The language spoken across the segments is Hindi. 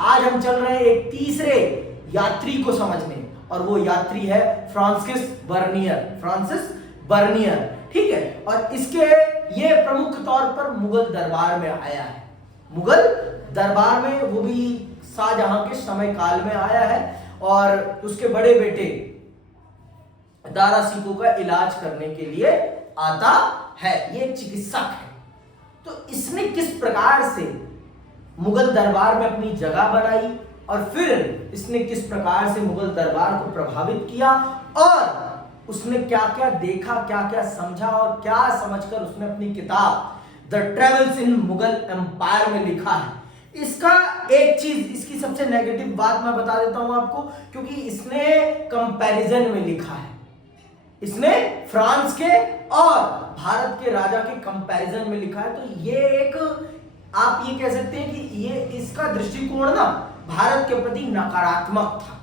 आज हम चल रहे हैं एक तीसरे यात्री को समझने, और वो यात्री है फ्रांसिस बर्नियर। फ्रांसिस बर्नियर, ठीक है। और इसके ये प्रमुख तौर पर मुगल दरबार में आया है। मुगल दरबार में, वो भी शाहजहां के समय काल में आया है, और उसके बड़े बेटे दारा शिकोह का इलाज करने के लिए आता है। ये एक चिकित्सक है। तो इसने किस प्रकार से मुगल दरबार में अपनी जगह बनाई, और फिर इसने किस प्रकार से मुगल दरबार को प्रभावित किया, और उसने क्या क्या देखा, क्या क्या समझा, और क्या समझकर उसने अपनी किताब the travels in Mughal empire में लिखा है। इसका एक चीज, इसकी सबसे नेगेटिव बात मैं बता देता हूं आपको, क्योंकि इसने कंपैरिजन में लिखा है। इसने फ्रांस के और भारत के राजा के कंपैरिजन में लिखा है। तो ये एक, आप ये कह सकते हैं कि ये इसका दृष्टिकोण ना भारत के प्रति नकारात्मक था।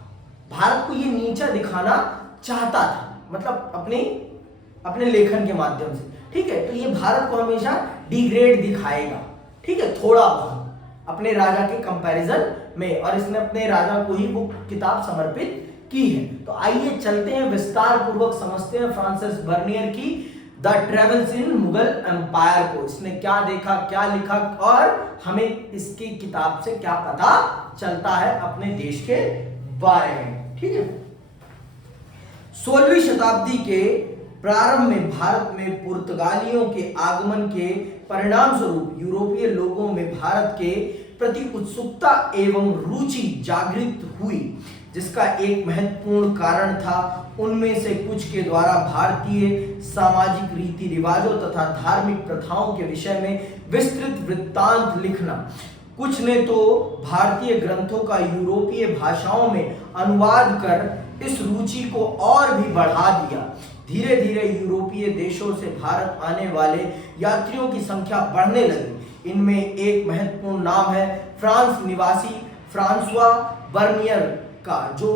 भारत को ये नीचा दिखाना चाहता था, मतलब अपने लेखन के माध्यम से, ठीक है। तो ये भारत को हमेशा डिग्रेड दिखाएगा, ठीक है, थोड़ा बहुत अपने राजा के कंपैरिजन में, और इसने अपने राजा को ही वो किताब समर्पित की है। तो आइए चलते हैं, विस्तार पूर्वक समझते हैं फ्रांसिस बर्नियर की the travels in Mughal empire को। इसने क्या देखा, क्या लिखा, और हमें इसकी किताब से क्या पता चलता है अपने देश के बारे में, ठीक है। 16वीं शताब्दी के प्रारंभ में भारत में पुर्तगालियों के आगमन के परिणाम स्वरूप यूरोपीय लोगों में भारत के प्रति उत्सुकता एवं रुचि जागृत हुई, जिसका एक महत्वपूर्ण कारण था उनमें से कुछ के द्वारा भारतीय सामाजिक रीति रिवाजों तथा धार्मिक प्रथाओं के विषय में विस्तृत वृत्तांत लिखना। कुछ ने तो भारतीय ग्रंथों का यूरोपीय भाषाओं में अनुवाद कर इस रुचि को और भी बढ़ा दिया। धीरे धीरे यूरोपीय देशों से भारत आने वाले यात्रियों की संख्या बढ़ने लगी। इनमें एक महत्वपूर्ण नाम है फ्रांस निवासी फ्रांसवा बर्नियर का, जो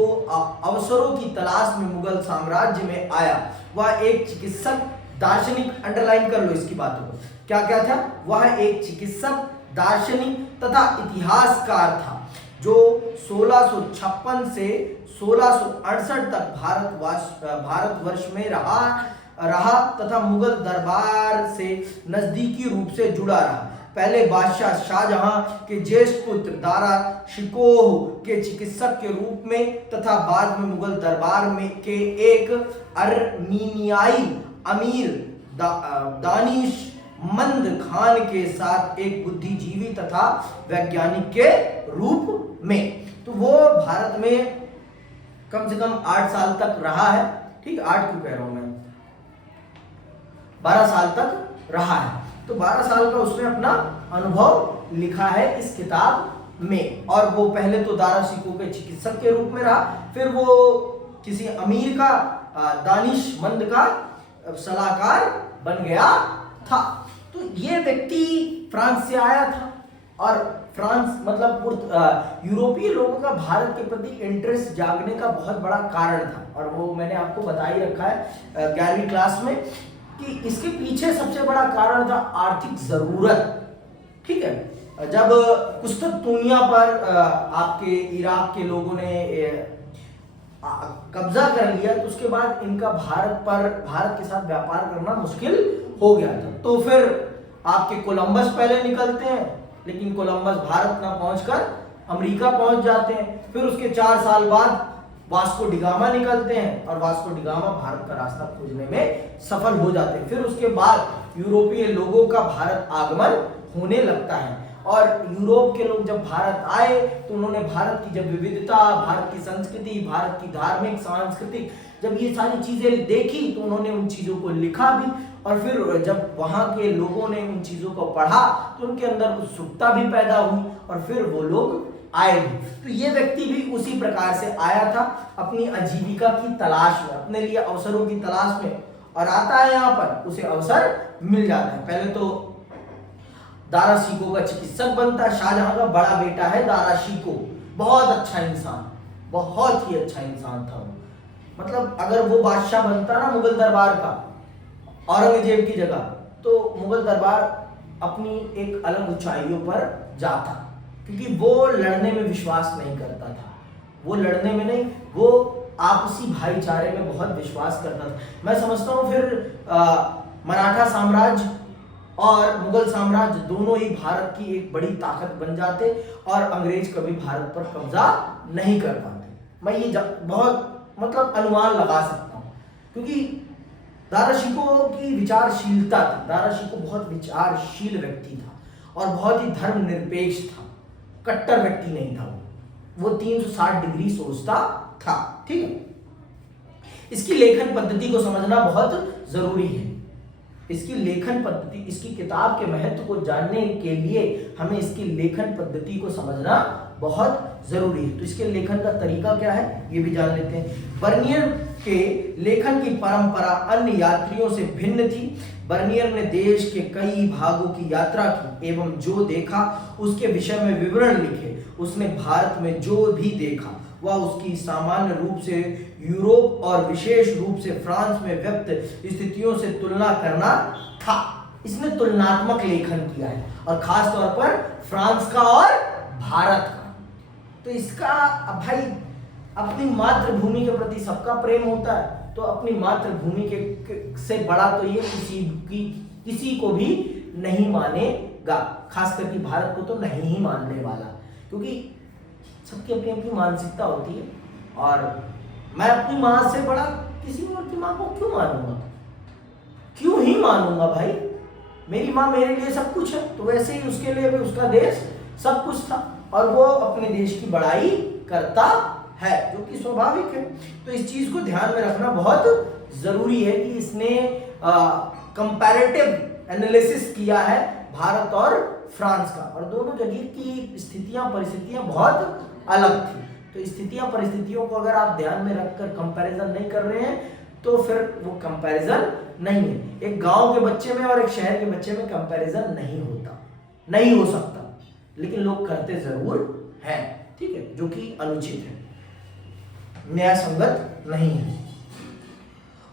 अवसरों की तलाश में मुगल साम्राज्य में आया। वह एक चिकित्सक, दार्शनिक, अंडरलाइन कर लो इसकी बातों को, क्या क्या था। वह एक चिकित्सक, दार्शनिक तथा इतिहासकार था, जो 1656 से 1668 तक भारतवर्ष में रहा तथा मुगल दरबार से नजदीकी रूप से जुड़ा रहा। पहले बादशाह शाहजहां के ज्येष्ठ पुत्र दारा शिकोह के चिकित्सक के रूप में तथा बाद में मुगल दरबार में के एक अर्मीनियाई अमीर दानिशमंद खान के साथ एक बुद्धिजीवी तथा वैज्ञानिक के रूप में। तो वो भारत में कम से कम 8 साल तक रहा है, ठीक, 8 क्यों कह रहा हूं मैं, 12 साल तक रहा है। तो 12 साल का उसने अपना अनुभव लिखा है इस किताब में। और वो पहले तो दारा शिकोह के चिकित्सक के रूप में रहा, फिर वो किसी अमीर का, दानिशमंद का सलाहकार बन गया था। तो ये व्यक्ति फ्रांस से आया था, और फ्रांस मतलब यूरोपीय लोगों का भारत के प्रति इंटरेस्ट जागने का बहुत बड़ा कारण था। और वो मैंने आपको बता ही रखा है 11वीं क्लास में कि इसके पीछे सबसे बड़ा कारण था आर्थिक जरूरत, ठीक है। जब कुस्तुंतनिया पर आपके इराक के लोगों ने कब्जा कर लिया, तो उसके बाद इनका भारत के साथ व्यापार करना मुश्किल हो गया था। तो फिर आपके कोलंबस पहले निकलते हैं, लेकिन कोलंबस भारत ना पहुंचकर अमेरिका पहुंच जाते हैं। फिर उसके 4 साल बाद वास्को डिगामा निकलते हैं, और वास्को डिगामा भारत का रास्ता खोजने में सफल हो जाते हैं। फिर उसके बाद यूरोपीय लोगों का भारत आगमन होने लगता है, और यूरोप के लोग जब भारत आए तो उन्होंने भारत की जब विविधता, भारत की संस्कृति, भारत की धार्मिक, सांस्कृतिक, जब ये सारी चीजें देखी तो उन्होंने उन चीजों को लिखा भी। और फिर जब वहां के लोगों ने उन चीजों को पढ़ा तो उनके अंदर उत्सुकता भी पैदा हुई, और फिर वो लोग आए भी। तो ये व्यक्ति भी उसी प्रकार से आया था, अपनी आजीविका की तलाश में, अपने लिए अवसरों की तलाश में, और आता है यहाँ पर, उसे अवसर मिल जाता है। पहले तो दारा शिकोह का चिकित्सक बनता है। शाहजहां का बड़ा बेटा है दारा शिकोह, बहुत अच्छा इंसान, बहुत ही अच्छा इंसान था वो। मतलब अगर वो बादशाह बनता ना मुगल दरबार का, औरंगजेब की जगह, तो मुगल दरबार अपनी एक अलग ऊंचाइयों पर जाता, क्योंकि वो लड़ने में विश्वास नहीं करता था, वो लड़ने में नहीं, वो आपसी भाईचारे में बहुत विश्वास करता था। मैं समझता हूँ फिर मराठा साम्राज्य और मुगल साम्राज्य दोनों ही भारत की एक बड़ी ताकत बन जाते और अंग्रेज कभी भारत पर कब्जा नहीं कर पाते। मैं ये बहुत मतलब अनुमान लगा सकता हूँ, क्योंकि दारा शिकोह की विचारशीलता थी। दारा शिकोह बहुत विचारशील व्यक्ति था और बहुत ही धर्मनिरपेक्ष था, कट्टर व्यक्ति नहीं था। वो 360 डिग्री सोचता था। ठीक है, इसकी लेखन पद्धति को समझना बहुत जरूरी है। इसकी लेखन पद्धति, इसकी किताब के महत्व को जानने के लिए हमें इसकी लेखन पद्धति को समझना बहुत जरूरी है। तो इसके लेखन का तरीका क्या है ये भी जान लेते हैं। बर्नियर के लेखन की परंपरा अन्य यात्रियों से भिन्न थी। बर्नियर ने देश के कई भागों की यात्रा की एवं जो देखा उसके विषय में विवरण लिखे। उसने भारत में जो भी देखा वह उसकी सामान्य रूप से यूरोप और विशेष रूप से फ्रांस में व्यक्त स्थितियों से तुलना करना था। इसने तुलनात्मक लेखन किया है और खास तौर पर फ्रांस का और भारत का। तो इसका भाई अपनी मातृभूमि के प्रति सबका प्रेम होता है, तो अपनी मातृभूमि के से बड़ा तो ये किसी को भी नहीं मानेगा, खास करके भारत को तो नहीं ही मानने वाला, क्योंकि सबकी अपनी अपनी मानसिकता होती है। और मैं अपनी माँ से बड़ा किसी और की माँ को क्यों मानूंगा, क्यों ही मानूंगा भाई। मेरी माँ मेरे लिए सब कुछ है, तो वैसे ही उसके लिए भी उसका देश सब कुछ था और वो अपने देश की बड़ाई करता है, जो कि स्वाभाविक है। तो इस चीज को ध्यान में रखना बहुत जरूरी है कि इसने कंपैरेटिव एनालिसिस किया है भारत और फ्रांस का, और दोनों जगह की स्थितियां परिस्थितियां बहुत अलग थी। तो स्थितियां परिस्थितियों को अगर आप ध्यान में रखकर कंपैरिजन नहीं कर रहे हैं तो फिर वो कंपैरिजन नहीं है। एक गांव के बच्चे में और एक शहर के बच्चे में कंपैरिजन नहीं होता, नहीं हो सकता, लेकिन लोग करते जरूर हैं। ठीक है, जो कि अनुचित है, न्याय संगत नहीं है।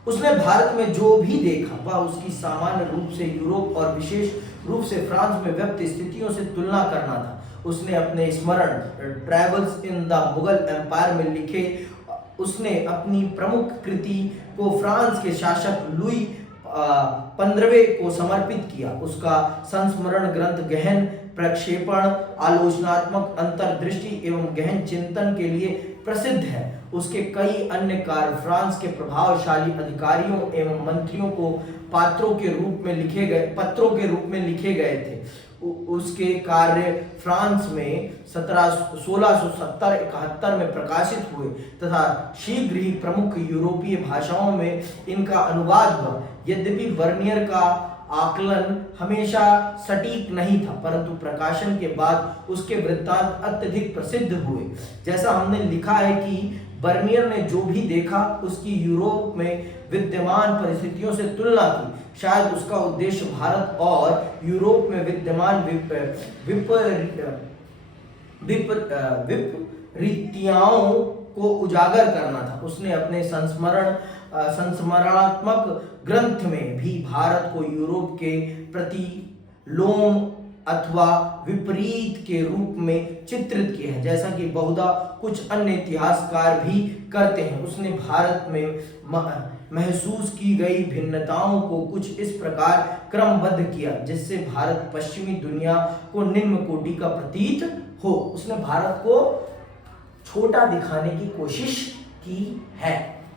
उसने भारत में जो भी देखा वह उसकी सामान्य रूप से यूरोप और विशेष रूप से फ्रांस में व्यक्त स्थितियों से तुलना करना था। उसने अपने स्मरण travels in the Mughal empire में लिखे। उसने अपनी प्रमुख कृति को फ्रांस के शासक लुई 15वें को समर्पित किया। उसका संस्मरण ग्रंथ गहन प्रक्षेपण, आलोचनात्मक अंतर्दृष्टि एवं गहन चिंतन के लिए प्रसिद्ध है। उसके कई अन्य कार्य फ्रांस के प्रभावशाली अधिकारियों एवं मंत्रियों को पत्रों के रूप में लिखे गए थे। उसके कार्य फ्रांस में 1670-71 में प्रकाशित हुए तथा शीघ्र ही प्रमुख यूरोपीय भाषाओं में इनका अनुवाद हुआ। यद्यपि बर्नियर का आकलन हमेशा सटीक नहीं था, परंतु प्रकाशन के बाद उसके वृत्तांत अत्यधिक प्रसिद्ध हुए। जैसा हमने लिखा है कि बर्नियर ने जो भी देखा उसकी यूरोप में विद्यमान परिस्थितियों से तुलना की। शायद उसका उद्देश्य भारत और यूरोप में विद्यमान विपरीतियों को उजागर करना था। उसने अपने संस्मरणात्मक ग्रंथ में भी भारत को यूरोप के प्रतिलोम अथवा विपरीत के रूप में चित्रित किया है, जैसा कि बहुधा कुछ अन्य इतिहासकार भी करते हैं। उसने भारत में महसूस की गई भिन्नताओं को कुछ इस प्रकार क्रमबद्ध किया जिससे भारत पश्चिमी दुनिया को निम्न कोटि का प्रतीत हो। उसने भारत को छोटा दिखाने की कोशिश की है।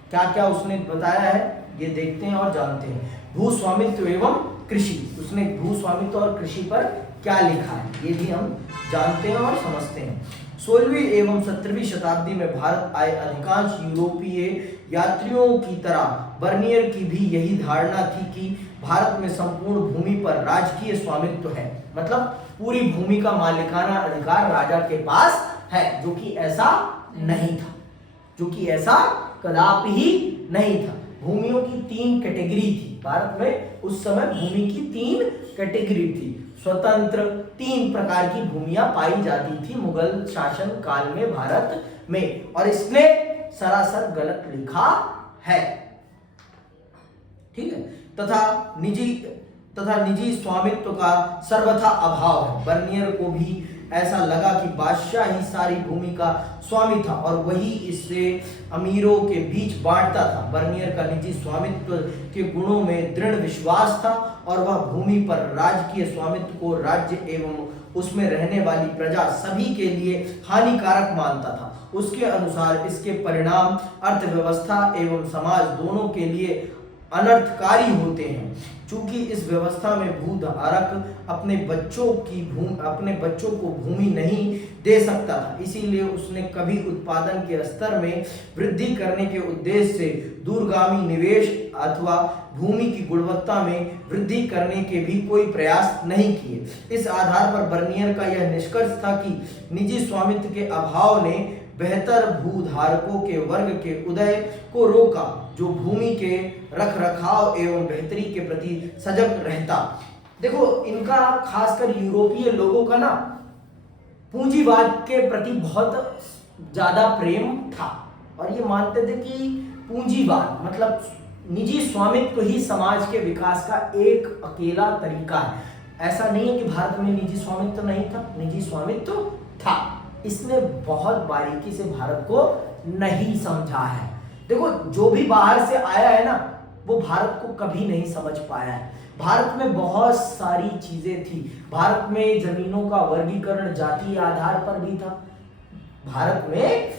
क्या क्या उसने बताया है ये देखते हैं और जानते हैं। भूस्वामित्व एवं कृषि, उसने भूस्वामित्व और कृषि पर क्या लिखा है ये भी हम जानते हैं और समझते हैं। 16वीं एवं 17वीं शताब्दी में भारत आए अधिकांश यूरोपीय यात्रियों की तरह बर्नियर की भी यही धारणा थी कि भारत में संपूर्ण भूमि पर राजकीय स्वामित्व है, मतलब पूरी भूमि का मालिकाना अधिकार राजा के पास है, जो कि ऐसा नहीं था, जो कि ऐसा कदापि ही नहीं था। भूमियों की 3 कैटेगरी थी भारत में उस समय, भूमि की 3 कैटेगरी थी। स्वतंत्र 3 प्रकार की भूमियां पाई जाती थी मुगल शासन काल में भारत में, और इसने सरासर गलत लिखा है। ठीक है, तथा निजी स्वामित्व का सर्वथा अभाव है। बर्नियर को भी ऐसा लगा कि बादशाह ही सारी भूमि का स्वामी था और वही इससे अमीरों के बीच बांटता था। बर्नियर का निजी स्वामित्व के गुणों में दृढ़ विश्वास था और वह भूमि पर राजकीय स्वामित्व को राज्य एवं उसमें रहने वाली प्रजा सभी के लिए हानिकारक मानता था। उसके अनुसार इसके परिणाम अर्थव्यवस्था एवं समाज दोनों के लिए अनर्थकारी होते हैं। चूंकि इस व्यवस्था में भूधारक अपने बच्चों को भूमि नहीं दे सकता था, इसीलिए उसने कभी उत्पादन के स्तर में वृद्धि करने के उद्देश्य से दूरगामी निवेश अथवा भूमि की गुणवत्ता में वृद्धि करने के भी कोई प्रयास नहीं किए। इस आधार पर बर्नियर का यह निष्कर्ष था कि निजी स्वामित्व के अभाव ने बेहतर भूधारकों के वर्ग के उदय को रोका, जो भूमि के रखरखाव एवं बेहतरी के प्रति सजग रहता। देखो, इनका खासकर यूरोपीय लोगों का ना पूंजीवाद के प्रति बहुत ज्यादा प्रेम था और ये मानते थे कि पूंजीवाद मतलब निजी स्वामित्व ही समाज के विकास का एक अकेला तरीका है। ऐसा नहीं है कि भारत में निजी स्वामित्व नहीं था, निजी स्वामित्व था। इसने बहुत बारीकी से भारत को नहीं समझा है। देखो, जो भी बाहर से आया है ना, वो भारत को कभी नहीं समझ पाया है। भारत में बहुत सारी चीजें थी। भारत में जमीनों का वर्गीकरण जातीय आधार पर भी था। भारत में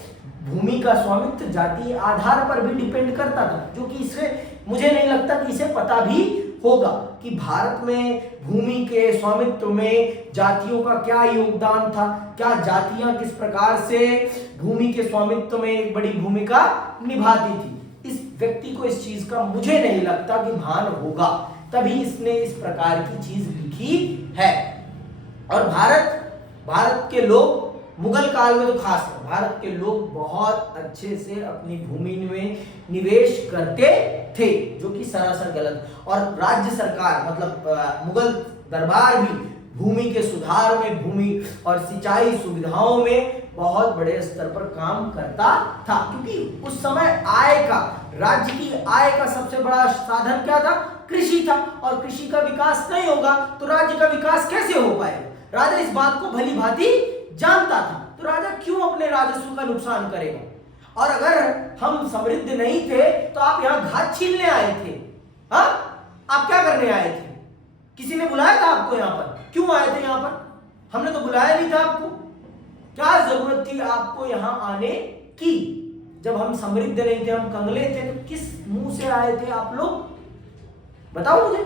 भूमि का स्वामित्व जातीय आधार पर भी डिपेंड करता था, जो कि इसे मुझे नहीं लगता कि इसे पता भी होगा कि भारत में भूमि के स्वामित्व में जातियों का क्या योगदान था, क्या जातियां किस प्रकार से भूमि के स्वामित्व में एक बड़ी भूमिका निभाती थी। इस व्यक्ति को इस चीज का मुझे नहीं लगता कि भान होगा, तभी इसने इस प्रकार की चीज लिखी है। और भारत के लोग मुगल काल में तो खास कर भारत के लोग बहुत अच्छे से अपनी भूमि में निवेश करते थे, जो कि सरासर गलत। और राज्य सरकार मतलब मुगल दरबार भी भूमि के सुधार में, भूमि और सिंचाई सुविधाओं में बहुत बड़े स्तर पर काम करता था, क्योंकि उस समय राज्य की आय का सबसे बड़ा साधन क्या था? कृषि था। और कृषि का विकास नहीं होगा तो राज्य का विकास कैसे हो पाएगा? राजा इस बात को भली भांति जानता था, तो राजा क्यों अपने राजस्व का नुकसान करेगा? और अगर हम समृद्ध नहीं थे तो आप यहाँ घात छीनने आए थे? हाँ, आप क्या करने आए थे? किसी ने बुलाया था आपको यहाँ पर? क्यों आए थे यहाँ पर? हमने तो बुलाया नहीं था आपको। क्या जरूरत थी आपको यहाँ आने की? जब हम समृद्ध नहीं थे, हम कंगले थे, तो किस मुंह से आए थे आप लोग? बताओ मुझे।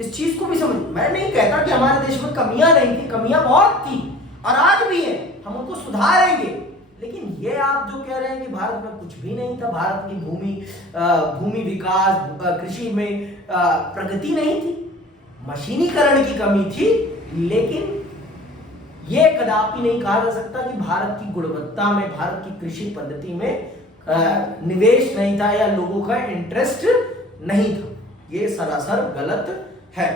इस चीज को भी समझ। मैं नहीं कहता कि हमारे देश में कमियां नहीं थी, कमियां बहुत थी और आज भी है, हम उनको सुधारेंगे। लेकिन ये आप जो कह रहे हैं कि भारत में कुछ भी नहीं था, भारत की भूमि विकास, कृषि में प्रगति नहीं थी, मशीनीकरण की कमी थी, लेकिन ये कदापि नहीं कहा जा सकता कि भारत की गुणवत्ता में, भारत की कृषि पद्धति में निवेश नहीं था या लोगों का इंटरेस्ट नहीं था। ये सरासर गलत है।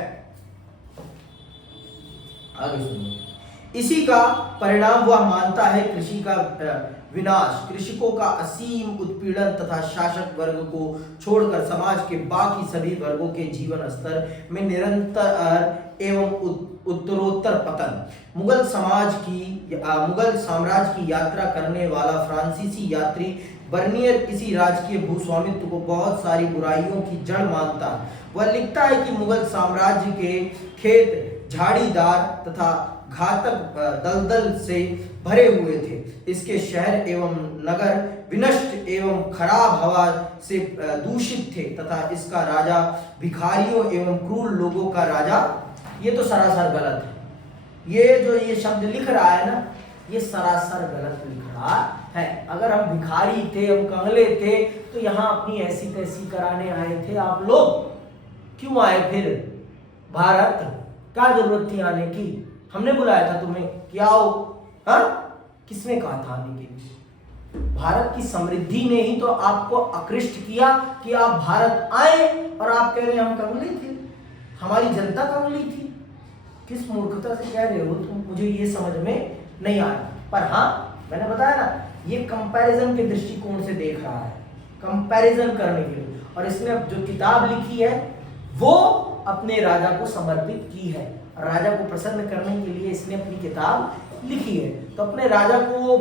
आगे सुनिए। इसी का परिणाम वह मानता है कृषि का विनाश, कृषकों का असीम उत्पीड़न तथा शासक वर्ग को छोड़कर समाज के बाकी सभी वर्गों के जीवन स्तर में निरंतर एवं उत्तरोत्तर पतन। मुगल साम्राज्य की यात्रा करने वाला फ्रांसीसी यात्री बर्नियर इसी राजकीय भूस्वामित्व को बहुत सारी बुराइयों की जड़ मानता है। वह लिखता है कि मुगल साम्राज्य के खेत झाड़ीदार तथा घातक दलदल से भरे हुए थे। इसके शहर एवं नगर विनष्ट एवं खराब हवा से दूषित थे तथा इसका राजा भिखारियों एवं क्रूर लोगों का राजा। ये तो सरासर गलत है। ये जो ये शब्द लिख रहा है ना, ये सरासर गलत लिख रहा है। अगर हम भिखारी थे, हम कंगले थे, तो यहाँ अपनी ऐसी तैसी कराने आए थे आप लोग? क्यों आए फिर भारत? क्या जरूरत थी आने की? हमने बुलाया था तुम्हें कि आओ? हाँ, किसने कहा था आने के लिए? भारत की समृद्धि ने ही तो आपको आकृष्ट किया कि आप भारत आए, और आप कह रहे हैं हम कंगले थे, हमारी जनता कंगली थी। किस मूर्खता से कह रहे हो तुम? मुझे ये समझ में नहीं आया। पर हाँ, मैंने बताया ना, ये कंपैरिजन के दृष्टिकोण से देख रहा है, कंपैरिजन करने के लिए। और इसने जो किताब लिखी है वो अपने राजा को समर्पित की है, राजा को प्रसन्न करने के लिए इसने अपनी किताब लिखी है। तो अपने राजा को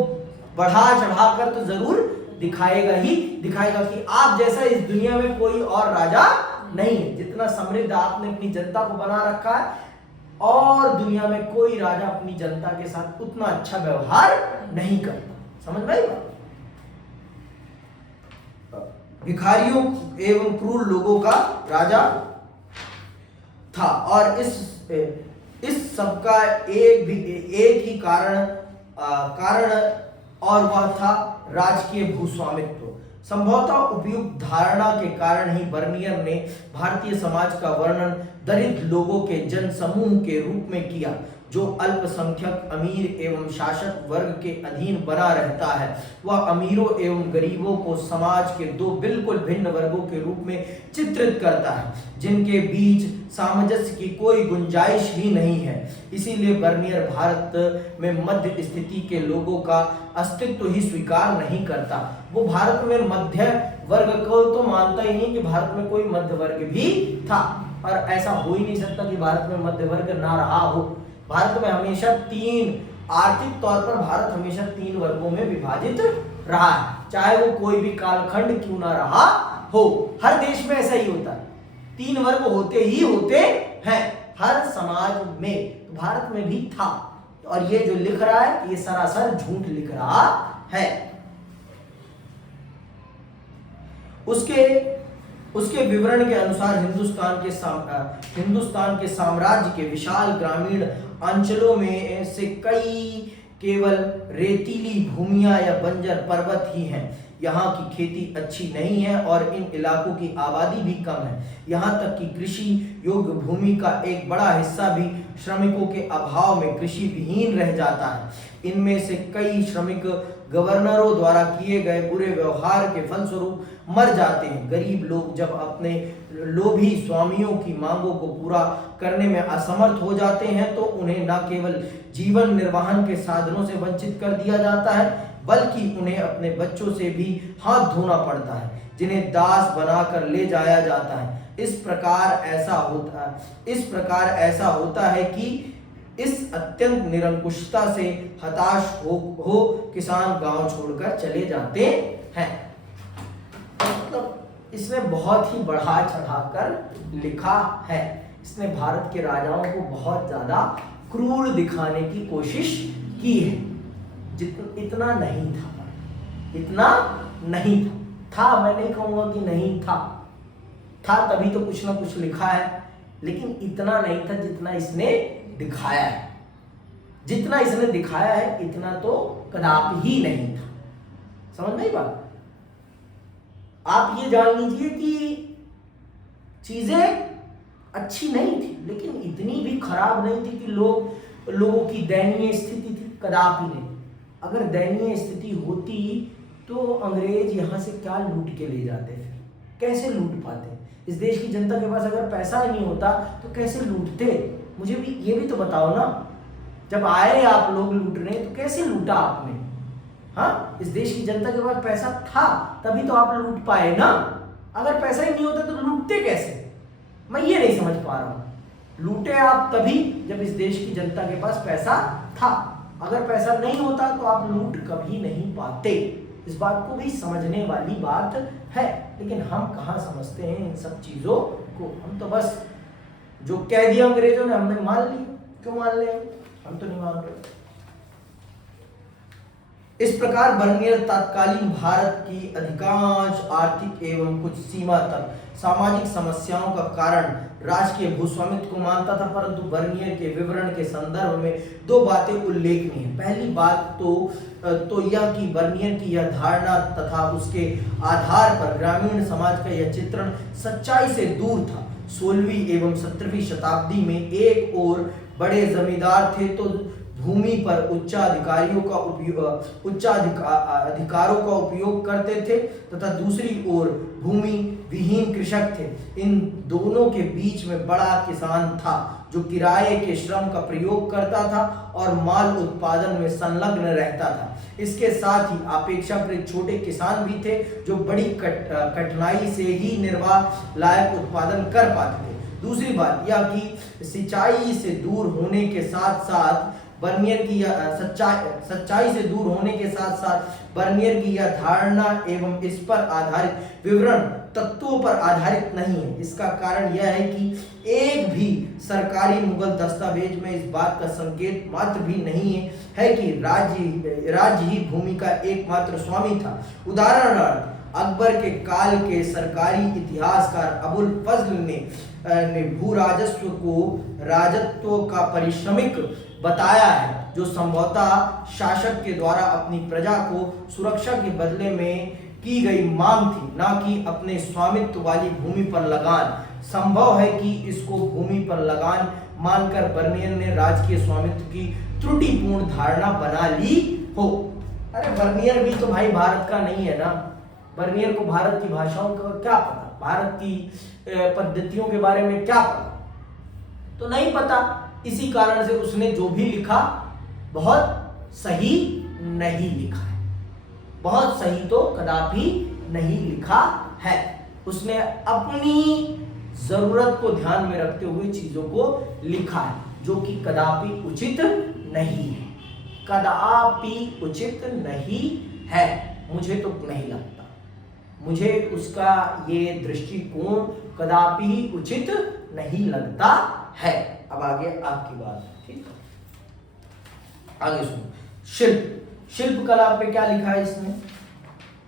बढ़ा चढ़ा कर तो जरूर दिखाएगा ही दिखाएगा कि आप जैसा इस दुनिया में कोई और राजा नहीं है। जितना समृद्ध आपने अपनी जनता को बना रखा है, और दुनिया में कोई राजा अपनी जनता के साथ उतना अच्छा व्यवहार नहीं करता। समझ में आई बात? भिखारियों एवं क्रूर लोगों का राजा था, और इस सब का एक ही कारण और वह था राजकीय भूस्वामित्व। संभवतः उपयुक्त धारणा के कारण ही बर्नियर ने भारतीय समाज का वर्णन दरिद्र लोगों के जन समूह के रूप में किया, जो अल्पसंख्यक अमीर एवं शासक वर्ग के अधीन बना रहता है। वह अमीरों एवं गरीबों को समाज के दो बिल्कुल भिन्न वर्गों के रूप में चित्रित करता है, जिनके बीच सामंजस्य की कोई गुंजाइश ही नहीं है। इसीलिए बर्नियर भारत में मध्य स्थिति के लोगों का अस्तित्व ही स्वीकार नहीं करता। वो भारत में मध्य वर्ग को तो मानता ही नहीं कि भारत में कोई मध्य वर्ग भी था, और ऐसा हो ही नहीं सकता कि भारत में मध्य वर्ग ना रहा हो। भारत में हमेशा आर्थिक तौर पर भारत हमेशा 3 वर्गों में विभाजित रहा है, चाहे वो कोई भी कालखंड क्यों ना रहा हो। हर देश में ऐसा ही होता है, 3 वर्ग होते ही होते हैं हर समाज में। तो भारत में भी था, और ये जो लिख रहा है ये सरासर झूठ लिख रहा है। उसके विवरण के अनुसार हिंदुस्तान के साम्राज्य के विशाल ग्रामीण अंचलों में से कई केवल रेतीली भूमियां या बंजर पर्वत ही हैं। यहाँ की खेती अच्छी नहीं है और इन इलाकों की आबादी भी कम है। यहाँ तक कि कृषि योग्य भूमि का एक बड़ा हिस्सा भी श्रमिकों के अभाव में कृषि विहीन रह जाता है। इनमें से कई श्रमिक गवर्नरों द्वारा किए गए बुरे व्यवहार के फलस्वरूप मर जाते हैं। गरीब लोग जब अपने लोभी स्वामियों की मांगों को पूरा करने में असमर्थ हो जाते हैं तो उन्हें न केवल जीवन निर्वाहन के साधनों से वंचित कर दिया जाता है, बल्कि उन्हें अपने बच्चों से भी हाथ धोना पड़ता है, जिन्हें दास बनाकर ले जाया जाता है। इस प्रकार ऐसा होता है कि इस अत्यंत निरंकुशता से हताश हो किसान गांव छोड़कर चले जाते हैं। मतलब इसने बहुत ही बढ़ा चढ़ाकर लिखा है। इसने भारत के राजाओं को बहुत ज्यादा क्रूर दिखाने की कोशिश की है। इतना नहीं था, मैं नहीं कहूंगा कि नहीं था तभी तो कुछ ना कुछ लिखा है, लेकिन इतना नहीं था जितना इसने दिखाया है। जितना इसने दिखाया है इतना तो कदापि ही नहीं था। समझ में बात? आप ये जान लीजिए कि चीजें अच्छी नहीं थी, लेकिन इतनी भी खराब नहीं थी कि लोगों की दयनीय स्थिति थी, कदापि नहीं। अगर दयनीय स्थिति होती तो अंग्रेज यहाँ से क्या लूट के ले जाते? फिर कैसे लूट पाते? इस देश की जनता के पास अगर पैसा ही नहीं होता तो कैसे लूटते? मुझे भी ये भी तो बताओ ना। जब आए आप लोग लूटने तो कैसे लूटा आपने? हाँ, इस देश की जनता के पास पैसा था तभी तो आप लूट पाए ना। अगर पैसा ही नहीं होता तो लूटते कैसे? मैं ये नहीं समझ पा रहा हूं। लूटे आप तभी जब इस देश की जनता के पास पैसा था। अगर पैसा नहीं होता तो आप लूट कभी नहीं पाते। इस बात को भी समझने वाली बात है, लेकिन हम कहाँ समझते हैं इन सब चीजों को। हम तो बस जो कह दिया अंग्रेजों ने हमने मान लिया। क्यों मान ले? हम तो नहीं मान रहे। इस प्रकार बर्नियर तत्कालीन भारत की अधिकांश आर्थिक एवं कुछ सीमा तक सामाजिक समस्याओं का कारण राजकीय भूस्वामित्व को मानता था, परंतु बर्नियर के विवरण के संदर्भ में 2 बातें उल्लेखनीय हैं। पहली बात तो यह कि बर्नियर की यह धारणा तथा उसके आधार पर ग्रामीण समाज का यह चित्रण सच्चाई से दूर था। 16वीं एवं 17वीं शताब्दी में एक ओर बड़े जमींदार थे तो भूमि पर अधिकारों का उपयोग करते थे, तथा दूसरी ओर भूमि विहीन कृषक थे। इन दोनों के बीच में बड़ा किसान था जो किराए के श्रम का प्रयोग करता था और माल उत्पादन में संलग्न रहता था। इसके साथ ही अपेक्षाकृत छोटे किसान भी थे जो बड़ी कठिनाई से ही निर्वाह लायक उत्पादन कर पाते थे। दूसरी बात यह कि सिंचाई से दूर होने के साथ साथ बर्नियर की सच्चाई से दूर होने के साथ साथ बर्नियर की यह धारणा एवं इस पर आधारित विवरण तत्वों पर आधारित नहीं है। इसका कारण यह है कि एक भी सरकारी मुगल दस्तावेज में इस बात का संकेत मात्र भी नहीं है कि राज्य ही भूमि का एकमात्र स्वामी था। उदाहरणार्थ अकबर के काल के सरकारी इतिहासकार अबुल फजल ने भू राजस्व को राजत्व का पारिश्रमिक बताया है, जो संभवतः शासक के द्वारा अपनी प्रजा को सुरक्षा के बदले में की गई मांग थी, ना कि अपने स्वामित्व वाली भूमि पर लगान। संभव है कि इसको भूमि पर लगान मानकर बर्नियर ने राजकीय स्वामित्व की त्रुटिपूर्ण धारणा बना ली हो। अरे बर्नियर भी तो भाई भारत का नहीं है ना, बर्नियर को भारत की भाषाओं का क्या पता, भारत की पद्धतियों के बारे में क्या पता, तो नहीं पता। इसी कारण से उसने जो भी लिखा बहुत सही नहीं लिखा है, बहुत सही तो कदापि नहीं लिखा है। उसने अपनी जरूरत को ध्यान में रखते हुए चीजों को लिखा है, जो कि कदापि उचित नहीं है, कदापि उचित नहीं है। मुझे तो नहीं लगता, मुझे उसका ये दृष्टिकोण कदापि उचित नहीं लगता है। अब आगे आपकी बात, ठीक, आगे सुनो। शिल्प कला पे क्या लिखा है इसने,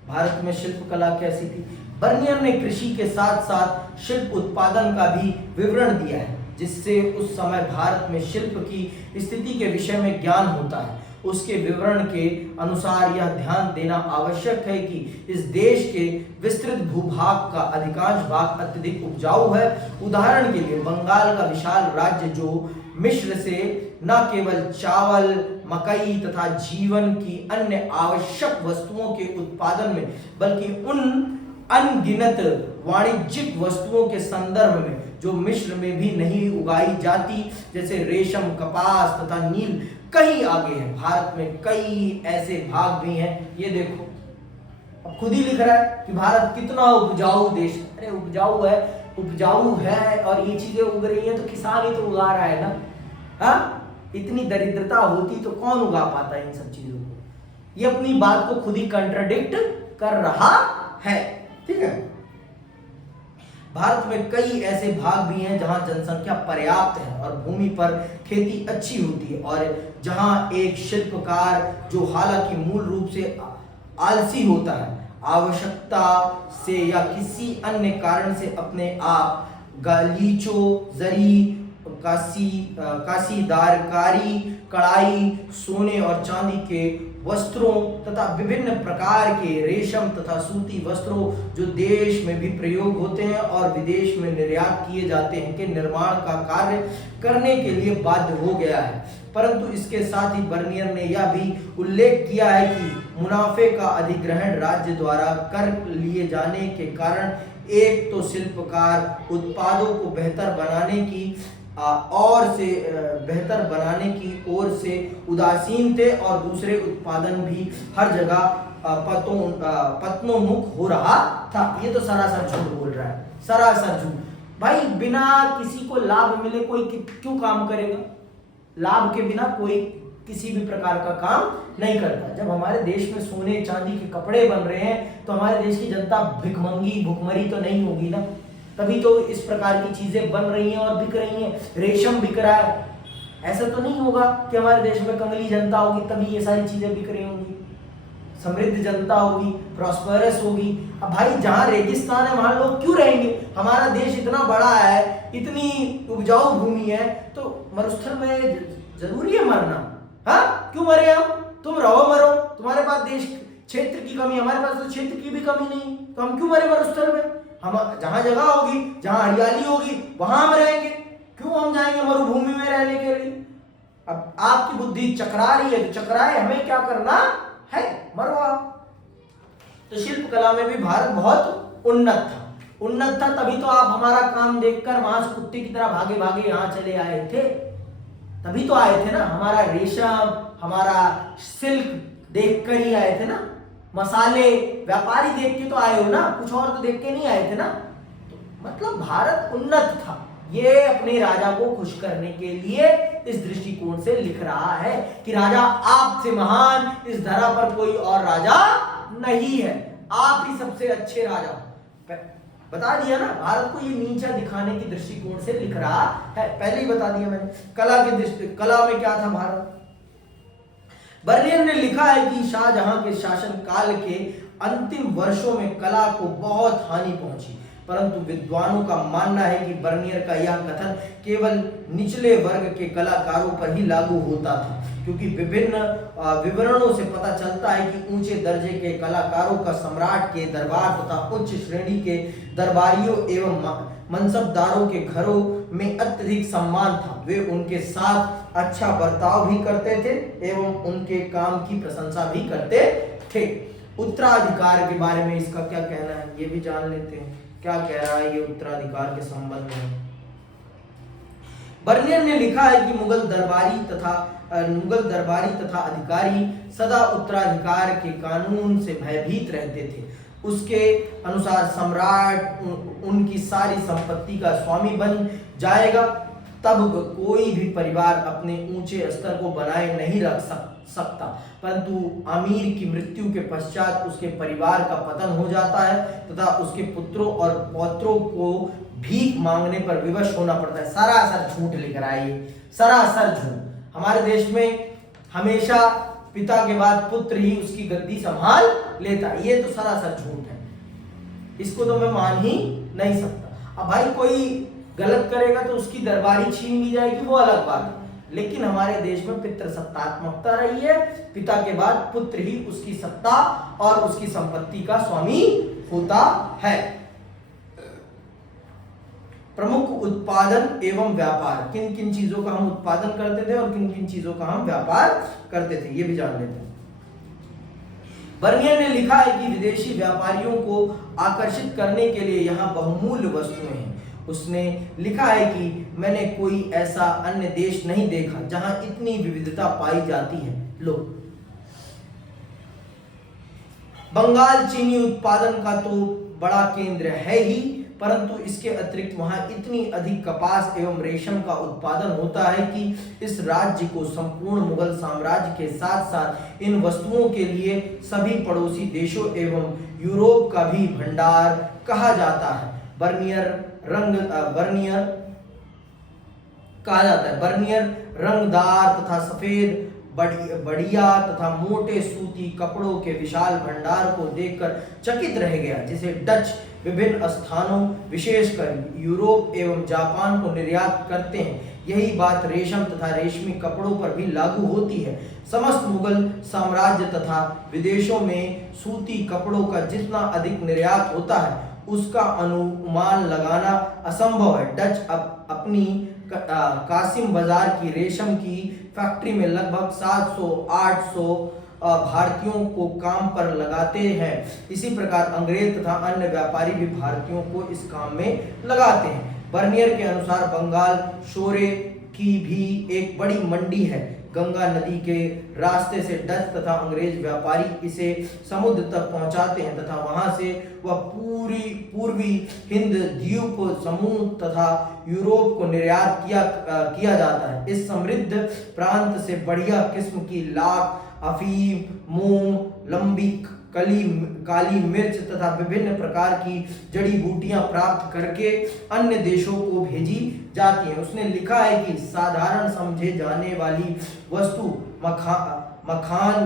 भारत में शिल्प कला कैसी थी। बर्नियर ने कृषि के साथ साथ शिल्प उत्पादन का भी विवरण दिया है, जिससे उस समय भारत में शिल्प की स्थिति के विषय में ज्ञान होता है। उसके विवरण के अनुसार यह ध्यान देना आवश्यक है कि इस देश के विस्तृत भूभाग का अधिकांश भाग अत्यधिक उपजाऊ है। उदाहरण के लिए बंगाल का विशाल राज्य, जो मिस्र से न केवल चावल, मकई तथा जीवन की अन्य आवश्यक वस्तुओं के उत्पादन में, बल्कि उन अनगिनत वाणिज्यिक वस्तुओं के संदर्भ में जो मिस्र में भी नहीं उगाई जाती, जैसे रेशम, कपास तथा नील, कहीं आगे है। भारत में कई ऐसे भाग भी हैं, ये देखो, अब खुद ही लिख रहा है कि भारत कितना उपजाऊ देश है। अरे उपजाऊ है और ये चीजें उग रही हैं तो किसान ही तो उगा रहा है ना। हाँ, इतनी दरिद्रता होती तो कौन उगा पाता इन सब चीजों को। ये अपनी बात को खुद ही कंट्राडिक्ट कर रहा है, ठीक है। भारत में कई ऐसे भाग भी हैं जहां जनसंख्या पर्याप्त है और भूमि पर खेती अच्छी होती है, और जहां एक शिल्पकार, जो हालांकि मूल रूप से आलसी होता है, आवश्यकता से या किसी अन्य कारण से अपने आप गालीचो, जरी, कासीदारकारी, कढ़ाई, सोने और चांदी के वस्त्रों तथा विभिन्न प्रकार के रेशम तथा सूती वस्त्रों, जो देश में भी प्रयोग होते हैं और विदेश में निर्यात किए जाते हैं, के निर्माण का कार्य करने के लिए बाध्य हो गया है। परंतु इसके साथ ही बर्नियर ने यह भी उल्लेख किया है कि मुनाफे का अधिग्रहण राज्य द्वारा कर लिए जाने के कारण एक तो शिल्पकार उत्पादों को बेहतर बनाने की ओर से उदासीन थे, और दूसरे उत्पादन भी हर जगह पतनोन्मुख हो रहा था। ये तो सरासर झूठ बोल रहा है, सरासर झूठ। भाई बिना किसी को लाभ मिले कोई क्यों काम करेगा? लाभ के बिना कोई किसी भी प्रकार का काम नहीं करता। जब हमारे देश में सोने चांदी के कपड़े बन रहे हैं तो हमारे देश की जनता भिखमंगी भुखमरी तो नहीं होगी ना, तभी तो इस प्रकार की चीजें बन रही हैं और बिक रही हैं। रेशम बिक रहा है, ऐसा तो नहीं होगा कि हमारे देश में कंगली जनता होगी तभी ये सारी चीजें बिक रही होंगी। समृद्ध जनता होगी, प्रॉस्पेरस होगी। अब भाई जहां रेगिस्तान है वहां लोग क्यों रहेंगे? हमारा देश इतना बड़ा है, इतनी उपजाऊ भूमि है, तो मरुस्थल में जरूरी है मरना? हाँ, क्यों मरे हम? तुम रहो मरो, तुम्हारे पास देश क्षेत्र की कमी, हमारे पास तो क्षेत्र की भी कमी नहीं, तो हम क्यों मरे मरुस्थल में? हम जहां जगह होगी, जहां हरियाली होगी, वहां हम रहेंगे। क्यों हम जाएंगे मरुभूमि में रहने के लिए? अब आपकी बुद्धि चकरा रही है तो चकराए, हमें क्या करना है? मरो आप। तो शिल्प कला में भी भारत बहुत उन्नत था, तभी तो आप हमारा काम देखकर वहां से कुत्ते की तरह भागे भागे यहाँ चले आए थे, तभी तो आए थे ना। हमारा रेशम, हमारा सिल्क देख कर ही आए थे ना, मसाले व्यापारी देख के तो आए हो ना, कुछ और तो देख के नहीं आए थे ना। तो मतलब भारत उन्नत था, ये अपने राजा को खुश करने के लिए इस दृष्टिकोण से लिख रहा है कि राजा आपसे महान इस धरा पर कोई और राजा नहीं है, आप ही सबसे अच्छे राजा। बता दिया ना, भारत को ये नीचा दिखाने की दृष्टिकोण से लिख रहा है, पहले ही बता दिया मैंने। कला में क्या था भारत? बर्नियर ने लिखा है कि शाहजहां के शासन काल के अंतिम वर्षों में कला को बहुत हानि पहुंची, परंतु विद्वानों का मानना है कि बर्नियर का यह कथन केवल निचले वर्ग के कलाकारों पर ही लागू होता था, क्योंकि विभिन्न विवरणों से पता चलता है कि ऊंचे दर्जे के कलाकारों का सम्राट के दरबार तथा उच्च श्रेणी के दरबारियों एवं मनसबदारों के घरों में अत्यधिक सम्मान था। वे उनके साथ अच्छा बर्ताव भी करते थे एवं उनके काम की प्रशंसा भी करते थे। उत्तराधिकार के बारे में इसका क्या कहना है, ये भी जान लेते हैं। क्या कह रहा है ये उत्तराधिकार के संबंध में? बर्नियर ने लिखा है कि मुगल दरबारी तथा अधिकारी सदा उत्तराधिकार के कानून से भयभीत रहते थे। उसके अनुसार सम्राट उनकी सारी संपत्ति का स्वामी बन जाएगा, तब कोई भी परिवार अपने ऊंचे स्तर को बनाए नहीं रख सकता, परंतु अमीर की मृत्यु के पश्चात उसके परिवार का पतन हो जाता है तथा उसके पुत्रों और पौत्रों को भीख मांगने पर विवश होना पड़ता है। सरासर झूठ लिख रहा है ये, सरासर झूठ। हमारे देश में हमेशा पिता के बाद पुत्र ही उसकी गद्दी संभाल लेता है, ये तो सरासर झूठ है, इसको तो मैं मान ही नहीं सकता। अब भाई कोई गलत करेगा तो उसकी दरबारी छीन ली जाएगी, वो अलग बात है, लेकिन हमारे देश में पितृसत्तात्मकता रही है, पिता के बाद पुत्र ही उसकी सत्ता और उसकी संपत्ति का स्वामी होता है। प्रमुख उत्पादन एवं व्यापार, किन किन चीजों का हम उत्पादन करते थे और किन किन चीजों का हम व्यापार करते थे, ये भी जान लेते हैं। बर्नियर ने लिखा है कि विदेशी व्यापारियों को आकर्षित करने के लिए यहाँ बहुमूल्य वस्तुएं हैं। उसने लिखा है कि मैंने कोई ऐसा अन्य देश नहीं देखा जहां इतनी विविधता पाई जाती है। लो, बंगाल चीनी उत्पादन का तो बड़ा केंद्र है ही, परंतु इसके अतिरिक्त वहां इतनी अधिक कपास एवं रेशम का उत्पादन होता है कि इस राज्य को संपूर्ण मुगल साम्राज्य के साथ साथ इन वस्तुओं के लिए सभी पड़ोसी देशों एवं यूरोप का भी भंडार कहा जाता है। बर्नियर कहा जाता है। बर्नियर रंगदार तथा सफेद बढ़िया तथा मोटे सूती कपड़ों के विशाल भंडार को देखकर चकित रह गया, जिसे डच विभिन्न स्थानों विशेषकर यूरोप एवं जापान को निर्यात करते हैं। यही बात रेशम तथा रेशमी कपड़ों पर भी लागू होती है। समस्त मुगल साम्राज्य तथा विदेशों में सूती कपड़ों का जितना अधिक निर्यात होता है उसका अनुमान लगाना असंभव है। डच अपनी कासिम बाजार की रेशम की फैक्ट्री में लगभग 700-800 भारतीयों को काम पर लगाते हैं। इसी प्रकार अंग्रेज तथा अन्य व्यापारी भी भारतीयों को इस काम में लगाते हैं। बर्नियर के अनुसार बंगाल शोरे की भी एक बड़ी मंडी है। गंगा नदी के रास्ते से डच तथा अंग्रेज व्यापारी इसे समुद्र तक पहुंचाते हैं तथा वहां से वह पूर्वी हिंद द्वीप समूह तथा यूरोप को निर्यात किया जाता है। इस समृद्ध प्रांत से बढ़िया किस्म की लाख, अफीम, मूंग, लंबी काली मिर्च तथा विभिन्न प्रकार की जड़ी बूटियां प्राप्त करके अन्य देशों को भेजी जाती हैं। उसने लिखा है कि साधारण समझे जाने वाली वस्तु मक्खन